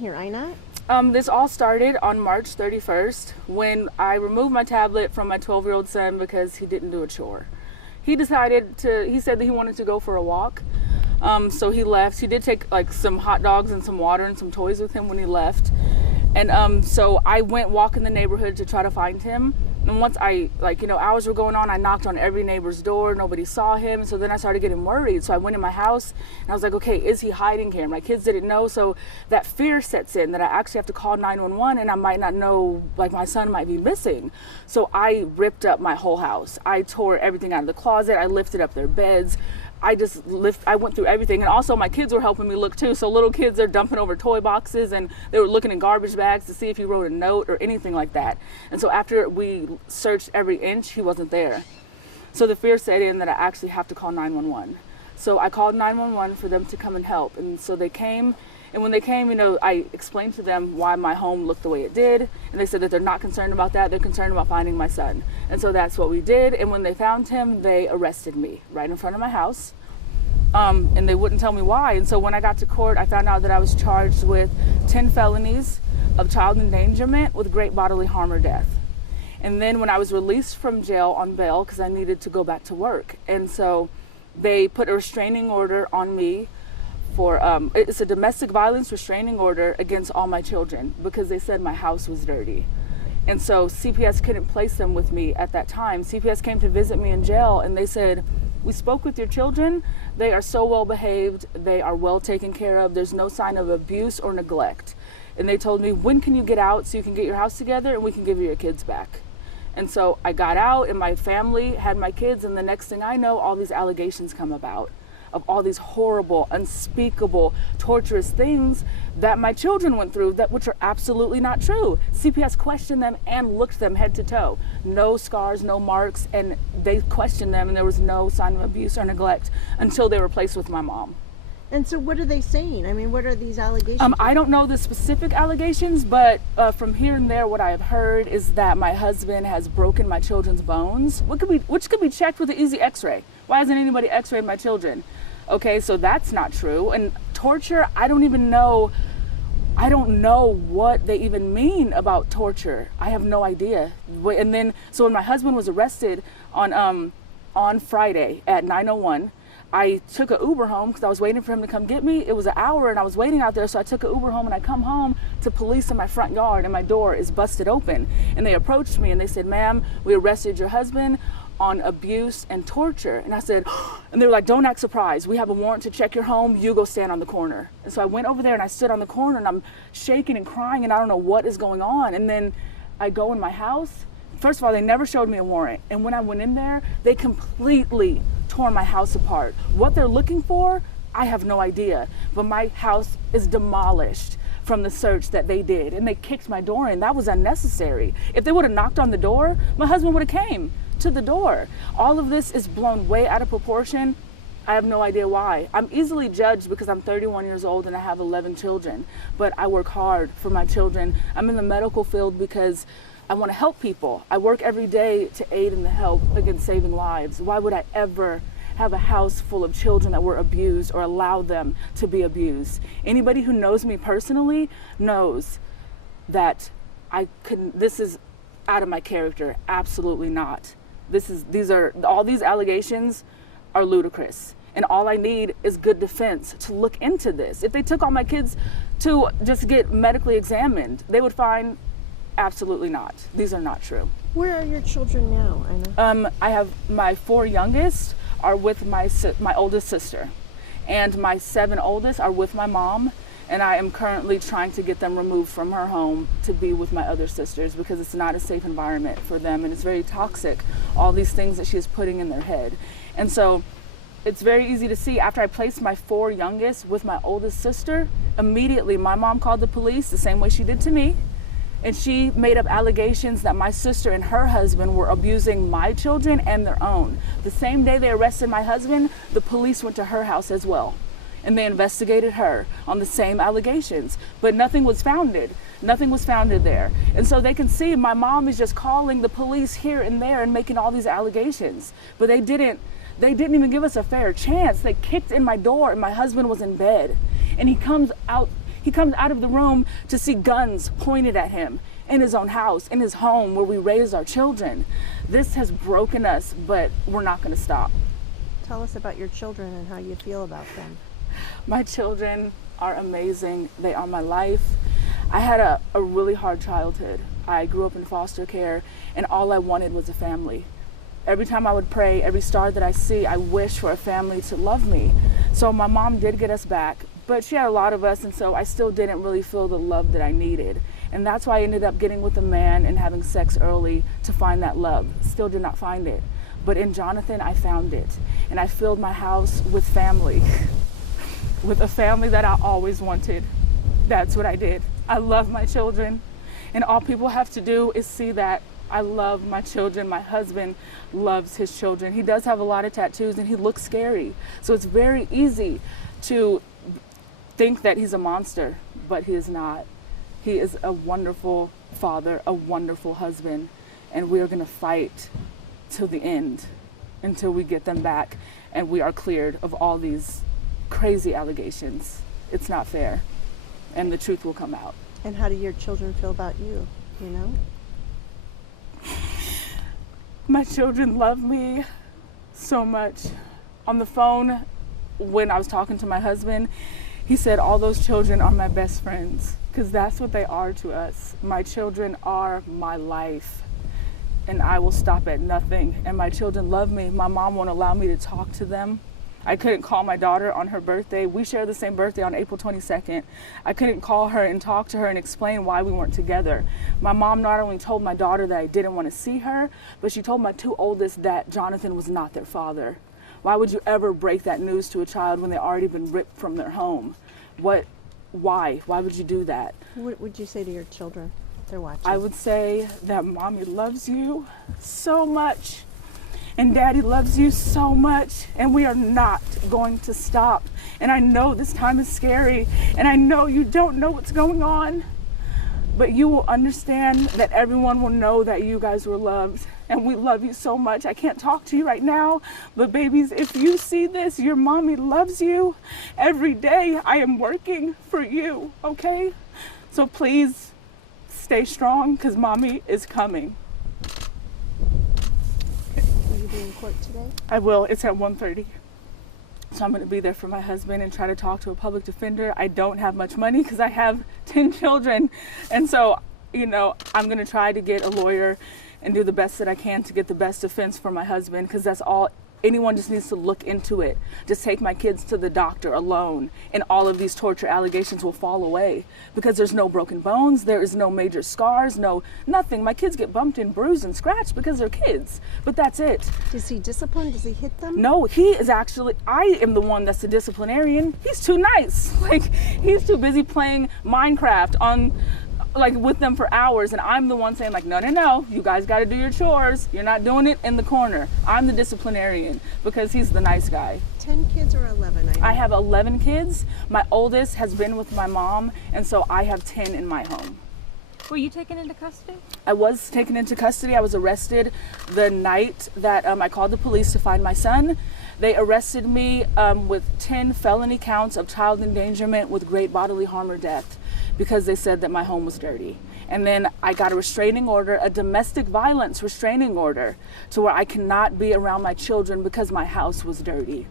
here, Ina? This all started on March 31st when I removed my tablet from my 12-year-old son because he didn't do a chore. He said that he wanted to go for a walk. So he left. He did take like some hot dogs and some water and some toys with him when he left. And so I went walking the neighborhood to try to find him. And once hours were going on, I knocked on every neighbor's door. Nobody saw him. So then I started getting worried. So I went in my house and I was like, okay, is he hiding here? My kids didn't know. So that fear sets in that I actually have to call 911 and I might not know, like my son might be missing. So I ripped up my whole house. I tore everything out of the closet. I lifted up their beds. I went through everything. And also my kids were helping me look too. So little kids are dumping over toy boxes and they were looking in garbage bags to see if he wrote a note or anything like that. And so after we searched every inch, he wasn't there. So the fear set in that I actually have to call 911. So I called 911 for them to come and help. And so they came. And when they came, I explained to them why my home looked the way it did. And they said that they're not concerned about that. They're concerned about finding my son. And so that's what we did. And when they found him, they arrested me right in front of my house. And they wouldn't tell me why. And so when I got to court, I found out that I was charged with 10 felonies of child endangerment with great bodily harm or death. And then when I was released from jail on bail, because I needed to go back to work. And so they put a restraining order on me for, it's a domestic violence restraining order against all my children because they said my house was dirty. And so CPS couldn't place them with me at that time. CPS came to visit me in jail and they said, we spoke with your children. They are so well behaved. They are well taken care of. There's no sign of abuse or neglect. And they told me, when can you get out so you can get your house together and we can give you your kids back? And so I got out and my family had my kids, and the next thing I know, all these allegations come about of all these horrible, unspeakable, torturous things that my children went through, which are absolutely not true. CPS questioned them and looked them head to toe. No scars, no marks, and they questioned them and there was no sign of abuse or neglect until they were placed with my mom. And so what are they saying? I mean, what are these allegations? I don't know the specific allegations, but from here and there, what I have heard is that my husband has broken my children's bones, which could be checked with an easy x-ray. Why hasn't anybody x-rayed my children? Okay, so that's not true. And torture, I don't know what they even mean about torture. I have no idea. And then, so when my husband was arrested on Friday at 9:01, I took an Uber home because I was waiting for him to come get me. It was an hour and I was waiting out there, so I took an Uber home and I come home to police in my front yard and my door is busted open. And they approached me and they said, ma'am, we arrested your husband on abuse and torture. And I said, and they were like, don't act surprised. We have a warrant to check your home. You go stand on the corner. And so I went over there and I stood on the corner and I'm shaking and crying and I don't know what is going on. And then I go in my house. First of all, they never showed me a warrant. And when I went in there, they completely tore my house apart. What they're looking for, I have no idea. But my house is demolished from the search that they did. And they kicked my door in. That was unnecessary. If they would have knocked on the door, my husband would have came to the door. All of this is blown way out of proportion. I have no idea why. I'm easily judged because I'm 31 years old and I have 11 children. But I work hard for my children. I'm in the medical field because I want to help people. I work every day to aid in the help against saving lives. Why would I ever have a house full of children that were abused or allow them to be abused? Anybody who knows me personally knows that this is out of my character. Absolutely not. All these allegations are ludicrous. And all I need is good defense to look into this. If they took all my kids to just get medically examined, they would find absolutely not. These are not true. Where are your children now, Ina? I have my 4 youngest are with my oldest sister, and my 7 oldest are with my mom. And I am currently trying to get them removed from her home to be with my other sisters because it's not a safe environment for them and it's very toxic, all these things that she is putting in their head. And so it's very easy to see after I placed my 4 youngest with my oldest sister, immediately my mom called the police the same way she did to me. And she made up allegations that my sister and her husband were abusing my children and their own. The same day they arrested my husband, the police went to her house as well. And they investigated her on the same allegations, but nothing was founded. Nothing was founded there. And so they can see my mom is just calling the police here and there and making all these allegations. But they didn't even give us a fair chance. They kicked in my door and my husband was in bed. And he comes out, He comes out of the room to see guns pointed at him in his own house, in his home where we raise our children. This has broken us, but we're not going to stop. Tell us about your children and how you feel about them. My children are amazing. They are my life. I had a really hard childhood. I grew up in foster care, and all I wanted was a family. Every time I would pray, every star that I see, I wish for a family to love me. So my mom did get us back, but she had a lot of us, and so I still didn't really feel the love that I needed. And that's why I ended up getting with a man and having sex early to find that love. Still did not find it. But in Jonathan, I found it. And I filled my house with family, with a family that I always wanted. That's what I did. I love my children. And all people have to do is see that I love my children. My husband loves his children. He does have a lot of tattoos and he looks scary. So it's very easy to think that he's a monster, but he is not. He is a wonderful father, a wonderful husband, and we are going to fight till the end until we get them back and we are cleared of all these crazy allegations. It's not fair, and the truth will come out. And how do your children feel about you, you know? My children love me so much. On the phone, when I was talking to my husband, he said all those children are my best friends, because that's what they are to us. My children are my life, and I will stop at nothing. And my children love me. My mom won't allow me to talk to them. I couldn't call my daughter on her birthday. We share the same birthday on April 22nd. I couldn't call her and talk to her and explain why we weren't together. My mom not only told my daughter that I didn't want to see her, but she told my two oldest that Jonathan was not their father. Why would you ever break that news to a child when they've already been ripped from their home? Why? Why would you do that? What would you say to your children if they're watching? I would say that Mommy loves you so much. And Daddy loves you so much, and we are not going to stop. And I know this time is scary, and I know you don't know what's going on, but you will understand that everyone will know that you guys were loved, and we love you so much. I can't talk to you right now, but babies, if you see this, your mommy loves you. Every day I am working for you, okay? So please stay strong, because Mommy is coming. Be in court today? I will. It's at 1:30. So I'm going to be there for my husband and try to talk to a public defender. I don't have much money because I have 10 children. And so, you know, I'm going to try to get a lawyer and do the best that I can to get the best defense for my husband, because that's all. Anyone just needs to look into it. Just take my kids to the doctor alone, and all of these torture allegations will fall away, because there's no broken bones, there is no major scars, nothing. My kids get bumped and bruised and scratched because they're kids, but that's it. Does he discipline? Does he hit them? No, he is actually, I am the one that's the disciplinarian. He's too nice. Like, he's too busy playing Minecraft with them for hours, and I'm the one saying, like, no, you guys got to do your chores. You're not doing it in the corner. I'm the disciplinarian because he's the nice guy. 10 kids or 11? I have 11 kids. My oldest has been with my mom, and so I have 10 in my home. Were you taken into custody? I was taken into custody. I was arrested the night that I called the police to find my son. They arrested me with 10 felony counts of child endangerment with great bodily harm or death, because they said that my home was dirty. And then I got a restraining order, a domestic violence restraining order, to where I cannot be around my children because my house was dirty.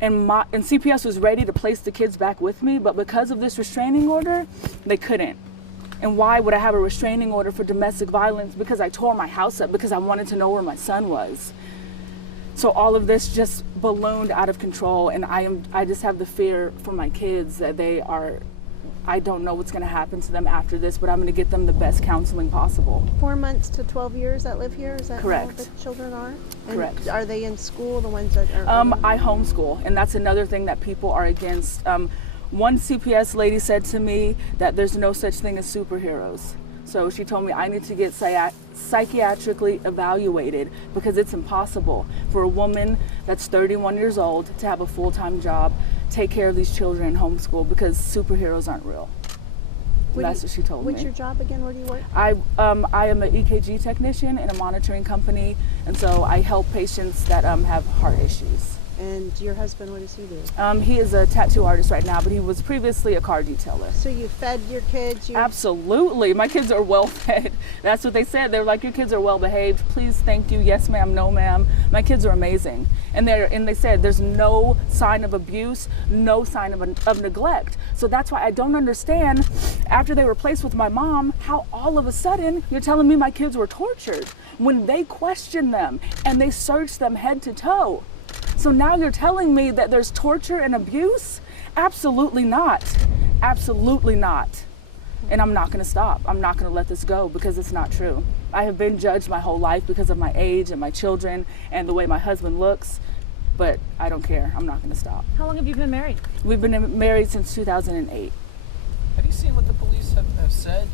And CPS was ready to place the kids back with me, but because of this restraining order, they couldn't. And why would I have a restraining order for domestic violence? Because I tore my house up because I wanted to know where my son was. So all of this just ballooned out of control, and I just have the fear for my kids that I don't know what's going to happen to them after this, but I'm going to get them the best counseling possible. 4 months to 12 years that live here? Is that correct? How the children are? And correct. Are they in school, the ones that are? I homeschool, and that's another thing that people are against. One CPS lady said to me that there's no such thing as superheroes. So she told me I need to get psychiatrically evaluated, because it's impossible for a woman that's 31 years old to have a full-time job, take care of these children and homeschool, because superheroes aren't real. That's what she told me. What's your job again? Where do you work? I am an EKG technician in a monitoring company, and so I help patients that have heart issues. And your husband, what does he do? He is a tattoo artist right now, but he was previously a car detailer. So you fed your kids? Absolutely. My kids are well fed. That's what they said. They were like, your kids are well behaved. Please, thank you. Yes, ma'am. No, ma'am. My kids are amazing. And they said there's no sign of abuse, no sign of neglect. So that's why I don't understand, after they were placed with my mom, how all of a sudden you're telling me my kids were tortured when they questioned them and they searched them head to toe. So now you're telling me that there's torture and abuse? Absolutely not. Absolutely not. And I'm not going to stop. I'm not going to let this go because it's not true. I have been judged my whole life because of my age and my children and the way my husband looks, but I don't care. I'm not going to stop. How long have you been married? We've been married since 2008. Have you seen what the police have said?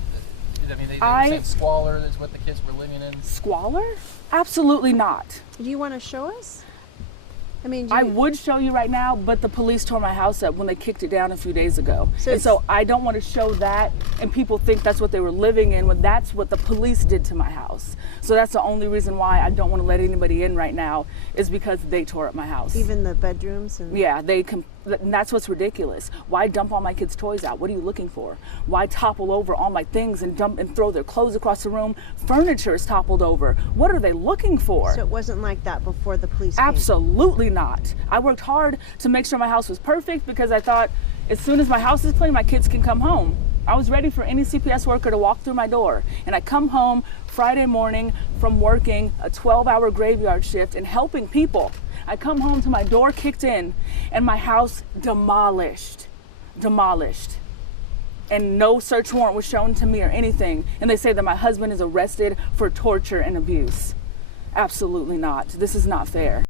I mean, they said squalor is what the kids were living in. Squalor? Absolutely not. Do you want to show us? I mean, I would show you right now, but the police tore my house up when they kicked it down a few days ago. So I don't want to show that, and people think that's what they were living in when that's what the police did to my house. So that's the only reason why I don't want to let anybody in right now, is because they tore up my house. Even the bedrooms? And yeah, and that's what's ridiculous. Why dump all my kids' toys out? What are you looking for? Why topple over all my things and dump and throw their clothes across the room? Furniture is toppled over. What are they looking for? So it wasn't like that before the police came? Absolutely not. I worked hard to make sure my house was perfect because I thought as soon as my house is clean, my kids can come home. I was ready for any CPS worker to walk through my door. And I come home Friday morning from working a 12-hour graveyard shift and helping people. I come home to my door kicked in and my house demolished. And no search warrant was shown to me or anything. And they say that my husband is arrested for torture and abuse. Absolutely not. This is not fair.